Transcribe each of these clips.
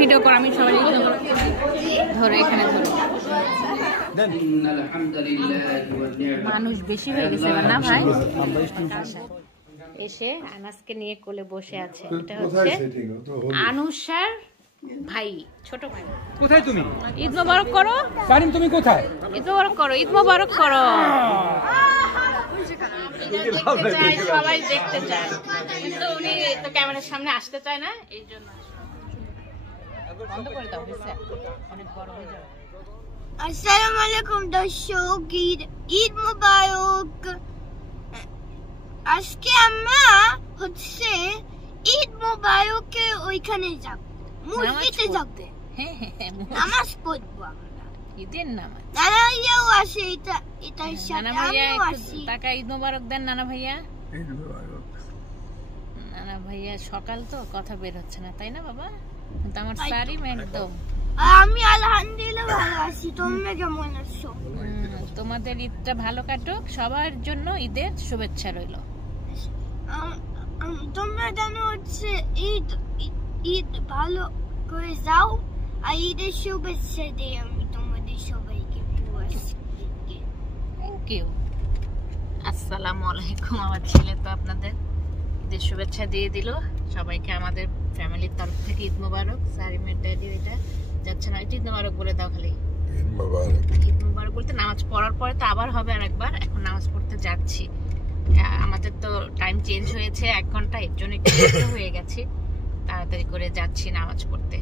Video কর, আমি সবাই ধরে এখানে ধরে। মানুষ বেশি হয়ে গেছে না ভাই? এসে আনাসকে নিয়ে কোলে বসে আছে। এটা হচ্ছে আনুষার ভাই, ছোট ভাই। কোথায় তুমি? ঈদ মোবারক করো। সারিম তুমি কোথায়? ঈদ মোবারক করো, ঈদ মোবারক করো। সবাই দেখতে চায় কিন্তু উনি তো ক্যামেরার সামনে আসতে চায় না, এই জন্য বন্ধ করে দাও। অনেক বড় হয়ে যাবে। আসসালামু আলাইকুম দর্শক, ঈদ মোবারক। আজকে আমরা হচ্ছে ঈদ মোবারকে ওইখানে যাব, মসজিদে যাব, নামাজ পড়বো আমরা। ঈদের নামাজ। নানা ভাইয়াও আসে, এটার সাথে আমিও আসি। টাকা ঈদ মোবারক দেন নানা ভাইয়া। নানা ভাইয়া সকাল তো কথা বের হচ্ছে না, তাই না বাবা? কিন্তু আমার সারিম একদম। আমি আলহামদুলিল্লাহ ভালো আছি, তোমরা কেমন আছো? তোমাদের ঈদটা ভালো কাটুক, সবার জন্য ঈদের শুভেচ্ছা রইল। তোমরা জানো হচ্ছে ঈদ ভালো করে যাও, আর ঈদের শুভেচ্ছা দিই আমি তোমাদের সবাইকে। Thank you. আসসালামু আলাইকুম। আমার ছেলে তো আপনাদের ঈদের শুভেচ্ছা দিয়ে দিল সবাইকে। আমাদের ফ্যামিলির তরফ থেকে ঈদ মোবারক। সারিমের ড্যাডি এটা যাচ্ছে না, ঈদ মোবারক বলে দাও খালি। ঈদ মোবারক। ঈদ মোবারক বলতে নামাজ পড়ার পরে তো আবার হবে আরেকবার। এখন নামাজ পড়তে যাচ্ছি। আমাদের তো টাইম চেঞ্জ হয়েছে 1 ঘন্টা, এর জন্য একটু দেরি হয়ে গেছে। তাড়াতাড়ি করে যাচ্ছি নামাজ পড়তে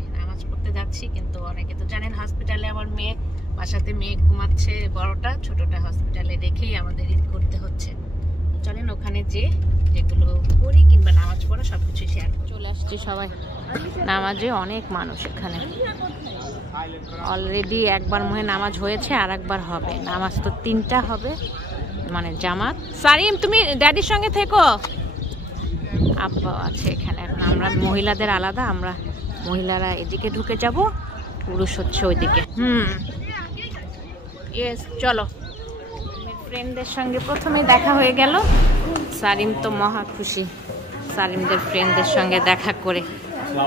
যাচ্ছি। কিন্তু অনেকে তো জানেন হসপিটালে আমার মেয়ে, বাসাতে মেয়ে ঘুমাচ্ছে, বড়টা ছোটটা হসপিটালে রেখেই আমাদের ঈদ করতে হচ্ছে। চলেন ওখানে যেগুলো করি কিংবা নামাজ পড়া সবকিছু শেয়ার করে। চলে আসছি সবাই নামাজে। অনেক মানুষ এখানে। অলরেডি একবার মনে নামাজ হয়েছে, আর একবার হবে। নামাজ তো 3টা হবে, মানে জামাত। সারিম তুমি ড্যাডির সঙ্গে থেকো। আব্বা আছে এখানে। এখন আমরা মহিলাদের আলাদা, আমরা মহিলারা এদিকে ঢুকে যাব, পুরুষ হচ্ছে ওইদিকে। ইয়েস, চলো। ফ্রেন্ডদের সঙ্গে প্রথমেই দেখা হয়ে গেল। সারিম তো মহা খুশি সারিমদের ফ্রেন্ডদের সঙ্গে দেখা করে।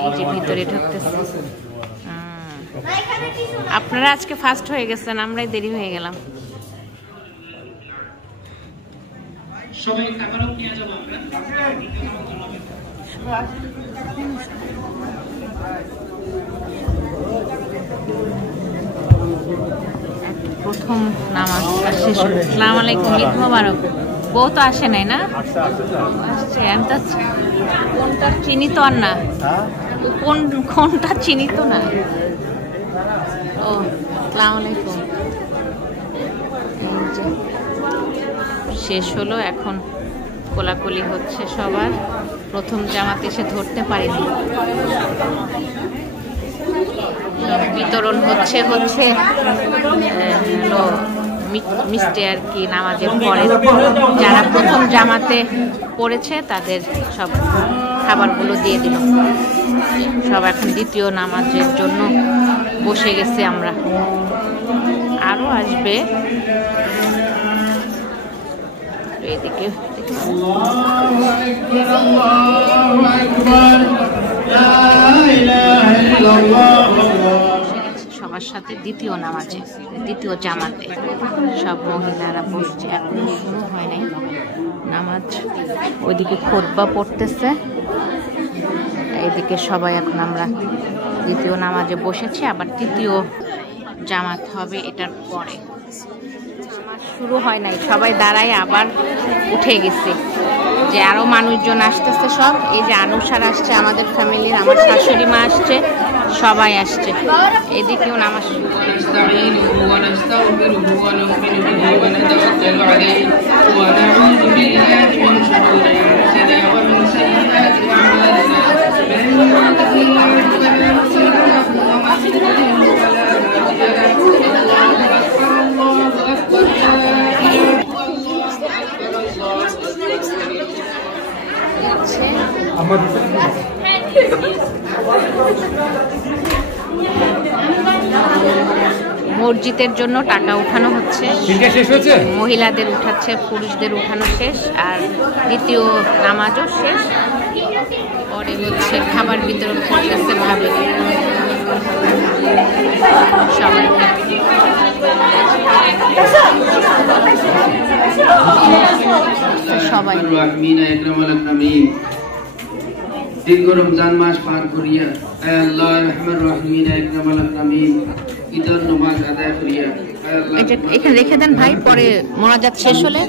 এই যে ভিতরে ঢুকতেছে। আপনারা আজকে ফার্স্ট হয়ে গেছেন, আমরাই দেরি হয়ে গেলাম। সবাই খাবারও নিয়ে যাব আমরা। প্রথম নামাজ শেষ। আসসালামু আলাইকুম, ঈদ মোবারক। বউ তো আসে নাই না? আসছে। আমি তো কোনটা চিনি তো আর না, কোনটা চিনি তো না। ও আসসালামু আলাইকুম। শেষ হলো, এখন কোলাকুলি হচ্ছে সবার। প্রথম জামাত এসে ধরতে পারিনি। বিতরণ হচ্ছে মিষ্টি আর কি নামাজের পরে। যারা প্রথম জামাতে পড়েছে তাদের সব খাবারগুলো দিয়ে দিল। সব এখন দ্বিতীয় নামাজের জন্য বসে গেছি আমরা। আরো আসবে এদিকে। সবার সাথে দ্বিতীয় নামাজে, দ্বিতীয় জামাতে সব মহিলারা বসছে। এখনো শুরু হয় নাই নামাজ। ওইদিকে খুতবা পড়তেছে, এদিকে সবাই। এখন আমরা দ্বিতীয় নামাজে বসেছি, আবার তৃতীয় জামাত হবে এটার পরে। শুরু হয় নাই, সবাই দাঁড়ায় আবার উঠে গেছে। যে আরো মানুষজন আসতেছে সব। এই যে আনুষার আসছে আমাদের ফ্যামিলির, আমার শাশুড়ি মা আসছে, সবাই আসছে। এদিকেও নামাজ মসজিদের জন্য টাকা উঠানো হচ্ছে। মহিলাদের উঠাচ্ছে, পুরুষদের উঠানো শেষ, আর দ্বিতীয় নামাজও শেষ। পরে হচ্ছে খাবার বিতরণ করতেছে ভাবে। সবাই দীর্ঘ রমজান মাস পার করিয়া আয় আল্লাহ রহমান রহিম আকরামাল আকরামিন ঈদের নামাজ আদায় করিয়া আয় আল্লাহ এখানে রেখে দেন ভাই, পরে মোনাজাত শেষ হলে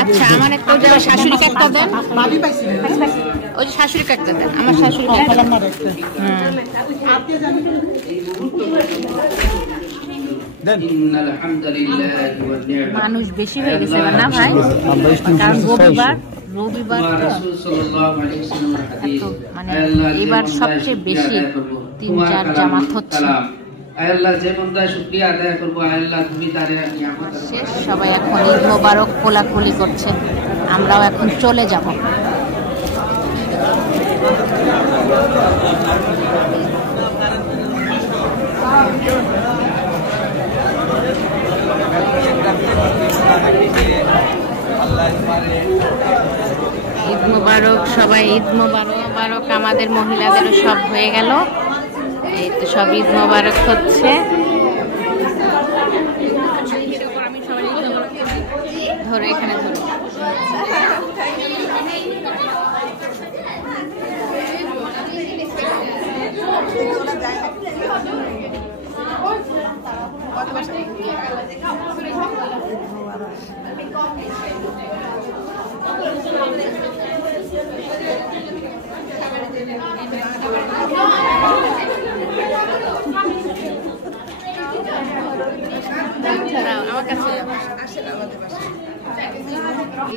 আচ্ছা আমার একটা ওই যে শাশুড়ি একটা দেন, ওই যে শাশুড়ি একটা দেন, আমার শাশুড়ি মানুষ বেশি হয়ে গেছে না ভাই, কারণ রবিবার মানে এবার সবচেয়ে বেশি 3-4 জামাত হচ্ছে। সবাই এখন ঈদ মোবারক কোলাকুলি করছে, আমরাও এখন চলে যাব। ঈদ মোবারক সবাই, ঈদ মোবারক আমাদের মহিলাদেরও সব হয়ে গেল। এই তো সব ঈদ মোবারক হচ্ছে। ধরে এখানে ধরে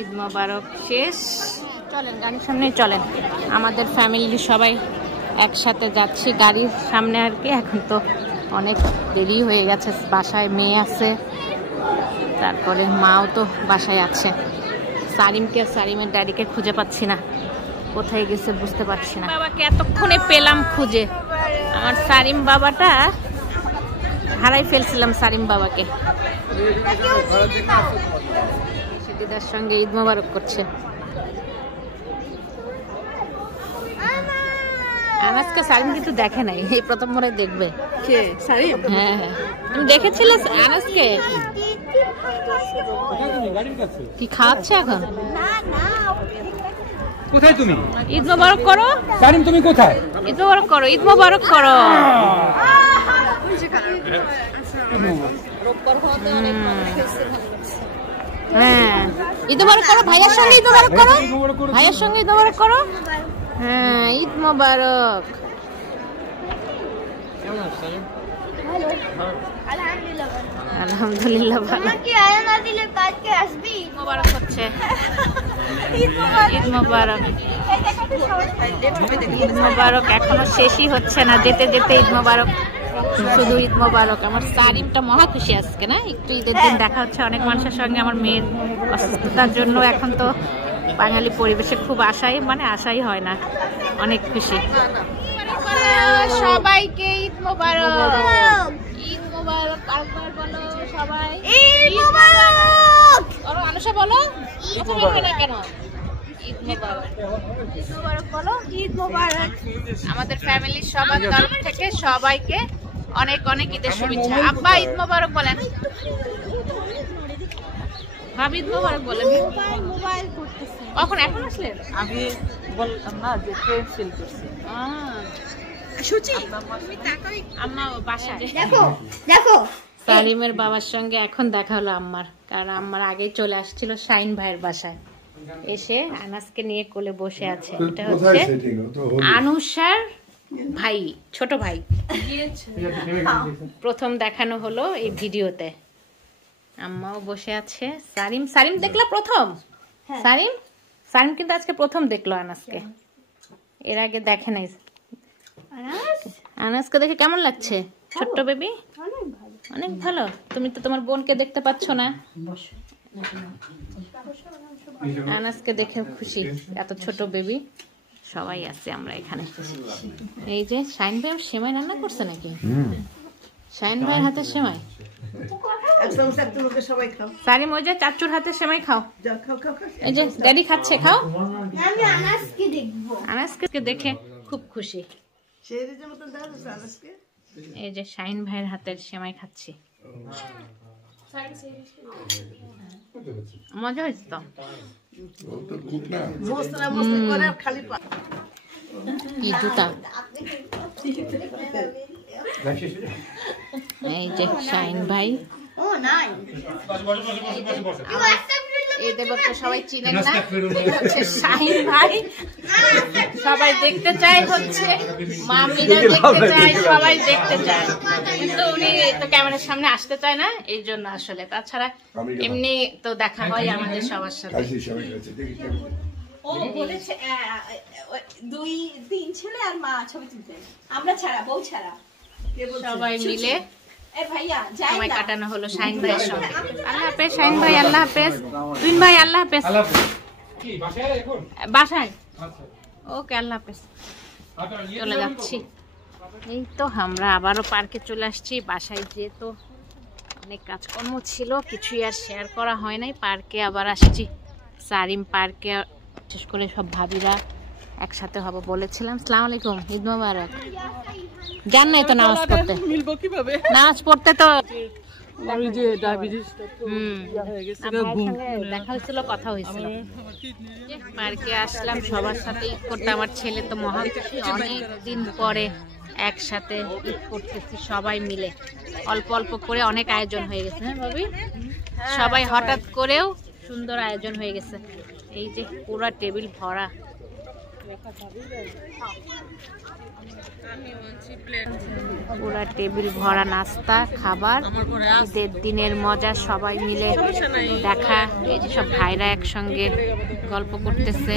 ঈদ মোবারক শেষ। চলেন গাড়ির সামনে চলেন, আমাদের ফ্যামিলি সবাই একসাথে যাচ্ছি গাড়ির সামনে আর কি। এখন তো অনেক দেরি হয়ে গেছে, বাসায় মেয়ে আছে, তারপরে মাও তো বাসায় আছে। সারিমের ড্যাডিকে খুঁজে পাচ্ছি না, কোথায় গেছে বুঝতে পারছি না। বাবাকে এতক্ষণে পেলাম খুঁজে, আমার সারিম বাবাটা হারাই ফেলছিলাম। সারিম বাবাকে দিদার সঙ্গে ঈদ মোবারক করছে। আনাজকে সারিম কিন্তু দেখে নাই, এই প্রথম মনে দেখবে। হ্যাঁ হ্যাঁ, তুমি দেখেছিলে আনাজকে? কি খাওয়াচ্ছে এখন? কোথায় তুমি? ঈদ মোবারক করো সারিম, তুমি কোথায়? ঈদ মোবারক করো, ঈদ মোবারক করো। হ্যাঁ ঈদ মোবারক করো, ভাইয়ের সঙ্গে ঈদ মোবারক করো, ভাইয়ের সঙ্গে ঈদ মোবারক করো। হ্যাঁ ঈদ মোবারক। আলহামদুলিল্লাহ ভালো। মোবারক হচ্ছে, ঈদ মোবারক। ঈদ মোবারক এখনো শেষই হচ্ছে না, যেতে যেতে ঈদ মোবারক, শুধু ঈদ মোবারক। আমার সারিমটা মহা খুশি আজকে না, একটু ঈদের দিন দেখা হচ্ছে অনেক মানুষের সঙ্গে। আমার মেয়ের অসুস্থতার জন্য এখন তো বাঙালি পরিবেশে খুব আশাই হয় না, অনেক খুশি। সবাইকে ঈদ মোবারক, ঈদ মোবারক। আরেকবার বলো সবাই ঈদ মোবারক। বলো আনুষা, বলো ঈদ মোবারক না কেন? ঈদ মোবারক, ঈদ মোবারক বলো, ঈদ মোবারক। আমাদের ফ্যামিলির সবার তরফ থেকে সবাইকে অনেক অনেক ঈদের শুভেচ্ছা। আব্বা ঈদ মোবারক বলেন, ভাবি ঈদ মোবারক বলেন। মোবাইল করতেছি কখন? এখন আসলেন? আমি বললাম না যে ট্রেন ফিল করছি। আম্মা বাসায়। দেখো সালিমের বাবার সঙ্গে এখন দেখা হলো আম্মার, কারণ আম্মার আগে চলে আসছিল শাইন ভাইয়ের বাসায়। এসে আনাসকে নিয়ে কোলে বসে আছে। এটা হচ্ছে আনুষার ভাই, ছোট ভাই। প্রথম দেখানো হলো এই ভিডিওতে। আম্মাও বসে আছে। সারিম দেখলো প্রথম। সারিম কিন্তু আজকে প্রথম দেখলো আনাসকে, এর আগে দেখে নাই। আনাসকে দেখে কেমন লাগছে ছোট্ট বেবি? অনেক ভালো। তুমি তো তোমার বোনকে দেখতে পাচ্ছ না। আনাসকে দেখে খুশি, এত ছোট বেবি। সবাই আছে আমরা এখানে। এই যে শাইন ভাই সেমাই রান্না করছে নাকি? শাইন ভাইয়ের হাতে সেমাই। সারিম ওই যে চাচুর হাতে সেমাই খাও। এই যে ড্যাডি খাচ্ছে, খাও। আনাসকে দেখে খুব খুশি। এই যে শাহিন ভাইয়ের হাতের সেমাই খাচ্ছি, মজা হয়েছে তো। কি জুতা, এই যে শাহিন ভাই, এই দেবর তো সবাই চিনেন না, হচ্ছে শাহিন ভাই। সবাই দেখতে চায়, হচ্ছে মামিরা দেখতে চায়, সবাই দেখতে চায়, কিন্তু উনি তো ক্যামেরার সামনে আসতে চায় না, এই জন্য আসলে। তাছাড়া এমনি তো দেখা হয় আমাদের সবার সাথে। ও বলেছে 2-3 ছেলে আর মা ছবি তুলতে, আমরা ছাড়া, বউ ছাড়া সবাই মিলে ভাইয়া যাই সময় না। কাটানো হলো শাহিন ভাইয়ের সঙ্গে। আল্লাহ হাফেজ শাহিন ভাই, আল্লাহ হাফেজ তুইন ভাই, আল্লাহ হাফেজ। বাসায়? ওকে, আল্লাহ হাফেজ, চলে যাচ্ছি। এই তো আমরা আবারও পার্কে চলে আসছি। বাসায় যেহেতু অনেক কাজকর্ম ছিল, কিছুই আর শেয়ার করা হয় নাই। পার্কে আবার আসছি, সারিম পার্কে, বিশেষ করে সব ভাবিরা একসাথে হব বলেছিলাম। আসসালামু আলাইকুম, ঈদ মোবারক। জান নাই তো নামাজ পড়তে, মিলবো কিভাবে? নামাজ পড়তে তো ওই যে ডায়াবেটিসটা তো হয়ে গেছে, দেখা হয়েছিল, কথা হয়েছিল। পার্কে আসলাম, সবার সাথে ঈদ করতে। আমার ছেলে তো মহা খুশি, অনেক দিন পরে একসাথে ঈদ করতেছি সবাই মিলে। অল্প অল্প করে অনেক আয়োজন হয়ে গেছে। হ্যাঁ ভাবি, সবাই হঠাৎ করেও সুন্দর আয়োজন হয়ে গেছে। এই যে পুরো টেবিল ভরা, পুরা টেবিল ভরা নাস্তা খাবার, ঈদের দিনের মজা সবাই মিলে দেখা। এই যে সব ভাইরা একসঙ্গে গল্প করতেছে।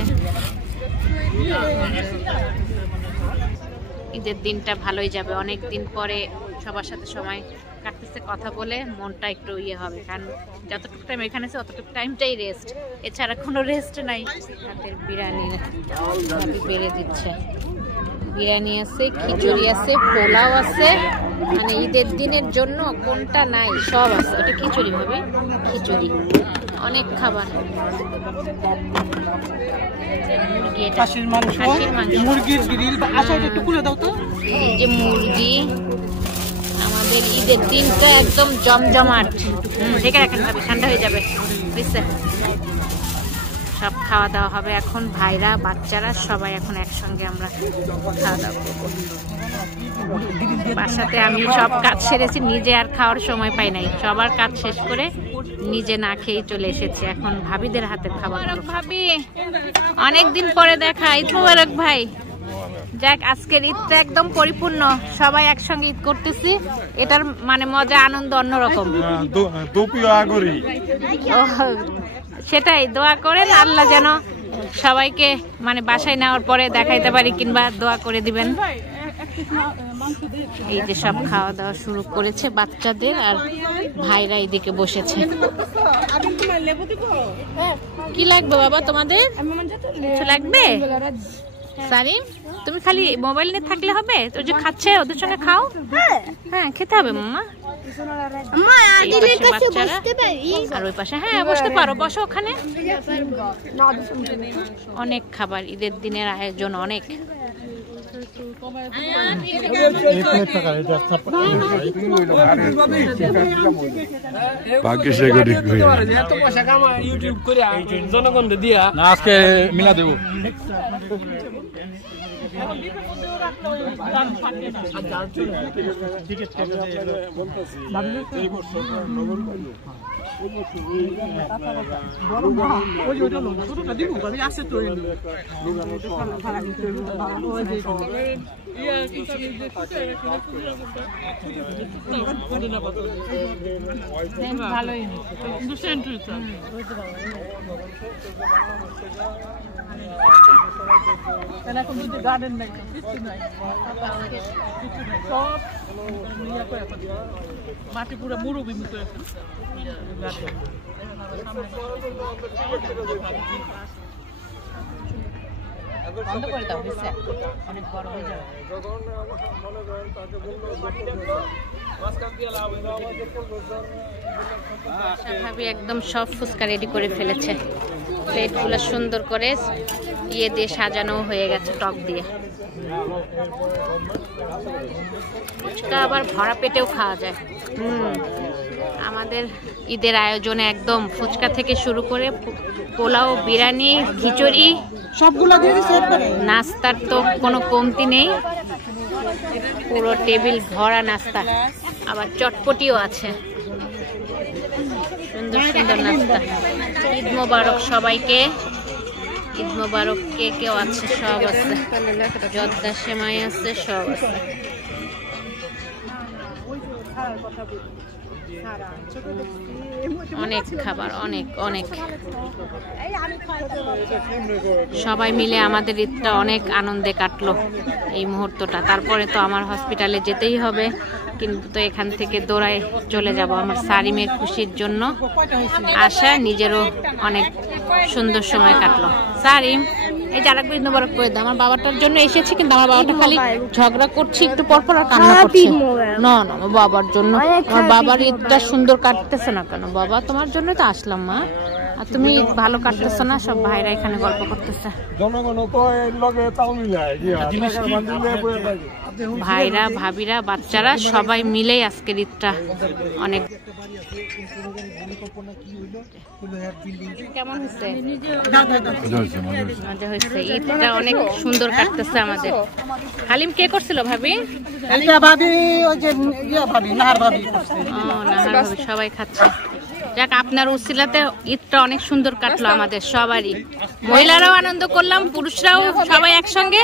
ঈদের দিনটা ভালোই যাবে, অনেক দিন পরে সবার সাথে সময় কাটতেছে, কথা বলে মনটা একটু ইয়ে হবে। কারণ যতটুকু টাইম এখানে আছে অতটুকু টাইমটাই রেস্ট, এছাড়া কোনো রেস্ট নাই। হাতের বিরিয়ানি বেড়ে দিচ্ছে, বিরিয়ানি আছে, খিচুড়ি আছে, পোলাও আছে, মানে ঈদের দিনের জন্য কোনটা নাই সব আছে। এটা খিচুড়ি ভাবে, খিচুড়ি, অনেক খাবার। মুরগি, এটা খাসির মাংস, মুরগির গ্রিল। আচ্ছা এটা একটু খুলে দাও তো। এই যে মুরগি, আমাদের ঈদের দিনটা একদম জমজমাট। ঢেকে রাখেন ভাবে, ঠান্ডা হয়ে যাবে। বুঝছে, সব খাওয়া দাওয়া হবে এখন। ভাইরা, বাচ্চারা সবাই এখন একসঙ্গে আমরা খাওয়া দাওয়া করবো। বাসাতে আমি সব কাজ সেরেছি, নিজে আর খাওয়ার সময় পাই নাই। সবার কাজ শেষ করে নিজে না খেয়ে চলে এসেছি। এখন ভাবিদের হাতের খাবার। ভাবি, অনেকদিন পরে দেখা, ঈদ মোবারক ভাই। যাক, আজকের ঈদটা একদম পরিপূর্ণ, সবাই একসঙ্গে ঈদ করতেছি, এটার মানে মজা, আনন্দ অন্যরকম। সেটাই, দোয়া করেন আল্লাহ যেন সবাইকে মানে বাসায় নেওয়ার পরে দেখাইতে পারি, কিংবা দোয়া করে দিবেন। এই যে সব খাওয়া দাওয়া শুরু করেছে বাচ্চাদের, আর ভাইরা এদিকে বসেছে। কি লাগবে বাবা তোমাদের? কিছু লাগবে? সারিম, তুমি খালি মোবাইল নিয়ে থাকলে হবে? তো যে খাচ্ছে ওদের সঙ্গে খাও। হ্যাঁ, খেতে হবে মাম্মা। আর ওই পাশে, হ্যাঁ বসতে পারো, বসো ওখানে। অনেক খাবার, ঈদের দিনের আয়োজন অনেক। আজকে মিলা দেব। ভালোই গার্ডেন নাই, কিছু নাই, সব মাটি পুরো মরুভূমি করে ফেলছে। বন্ধ করে দাও, বুঝছে, অনেক বড় হয়ে যাবে। ভাবি একদম সব ফুচকা রেডি করে ফেলেছে, প্লেটগুলো সুন্দর করে ইয়ে দিয়ে সাজানো হয়ে গেছে, টক দিয়ে। ফুচকা আবার ভরা পেটেও খাওয়া যায়। আমাদের ঈদের আয়োজনে একদম ফুচকা থেকে শুরু করে পোলাও, বিরিয়ানি, খিচুড়ি সবগুলো দিয়ে দিছে একবারে। নাস্তার তো কোনো কমতি নেই, পুরো টেবিল ভরা নাস্তা। আবার চটপটিও আছে, সুন্দর সুন্দর নাস্তা। ঈদ মোবারক সবাইকে, ঈদ মোবারক। কে কেউ আছে? সব আছে, জর্দা সেমাই আছে, সব আছে। অনেক খাবার, অনেক অনেক। সবাই মিলে আমাদের ঈদটা অনেক আনন্দে কাটলো এই মুহূর্তটা। তারপরে তো আমার হসপিটালে যেতেই হবে, কিন্তু তো এখান থেকে দৌড়ায় চলে যাব আমার সারিমের খুশির জন্য। আশা নিজেরও অনেক সুন্দর সময় কাটলো। সারিম, এই যে আরেকবার ঈদ মোবারক করে দাও। আমার বাবাটার জন্য এসেছি, কিন্তু আমার বাবাটা খালি ঝগড়া করছে একটু পরপর আর কান্না করছে। না না, আমার বাবার জন্য। আমার বাবার ঈদটা সুন্দর কাটতেছে না কেন? বাবা, তোমার জন্য তো আসলাম মা, আর তুমি ঈদ ভালো কাটতেছো না। সব ভাইরা এখানে গল্প করতেছে, ভাইরা, ভাবিরা, বাচ্চারা সবাই মিলেই আজকের ঈদটা অনেক। কেমন হচ্ছে? মজা হয়েছে, ঈদটা অনেক সুন্দর কাটতেছে আমাদের। হালিম কে করছিল ভাবি? নাহার ভাবি, সবাই খাচ্ছে। যাক, আপনার উসিলাতে ঈদটা অনেক সুন্দর কাটলো আমাদের সবারই। মহিলারাও আনন্দ করলাম, পুরুষরাও সবাই একসঙ্গে।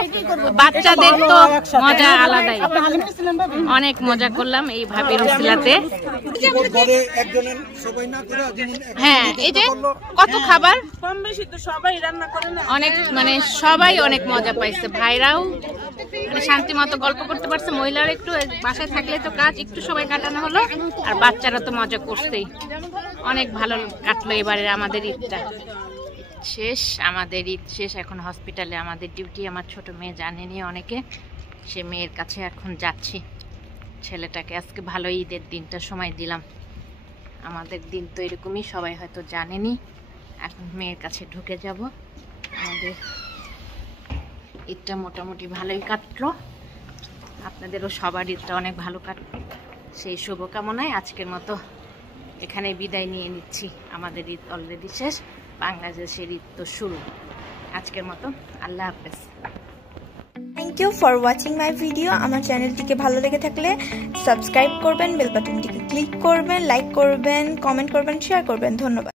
বাচ্চাদের তো মজা আলাদাই, অনেক মজা করলাম এই ভাবির উসিলাতে। হ্যাঁ, এই যে কত খাবার, কম বেশি তো সবাই রান্না করে না, অনেক মানে সবাই অনেক মজা পাইছে। ভাইরাও মানে শান্তি মতো গল্প করতে পারছে। মহিলারা একটু বাসায় থাকলে তো কাজ একটু সবাই কাটানো হলো, আর বাচ্চারা তো মজা করছেই। অনেক ভালো কাটলো এবারে আমাদের ঈদটা। শেষ, আমাদের ঈদ শেষ। এখন হসপিটালে আমাদের ডিউটি। আমার ছোট মেয়ে জানেনি অনেকে, সে মেয়ের কাছে এখন যাচ্ছি। ছেলেটাকে আজকে ভালো ঈদের দিনটা সময় দিলাম। আমাদের দিন তো এরকমই, সবাই হয়তো জানেনি। এখন মেয়ের কাছে ঢুকে যাব। আমাদের ঈদটা মোটামুটি ভালোই কাটলো, আপনাদেরও সবার ঈদটা অনেক ভালো কাটলো সেই শুভকামনায় আজকের মতো এখানে বিদায় নিয়ে নিচ্ছি। আমাদের ঈদ অলরেডি শেষ, বাংলাদেশের ঈদ তো শুরু। আজকের মতো আল্লাহ হাফেজ। Thank you for watching my video. আমার চ্যানেলটিকে ভালো লেগে থাকলে সাবস্ক্রাইব করবেন, বেল বাটনটিকে ক্লিক করবেন, লাইক করবেন, কমেন্ট করবেন, শেয়ার করবেন। ধন্যবাদ।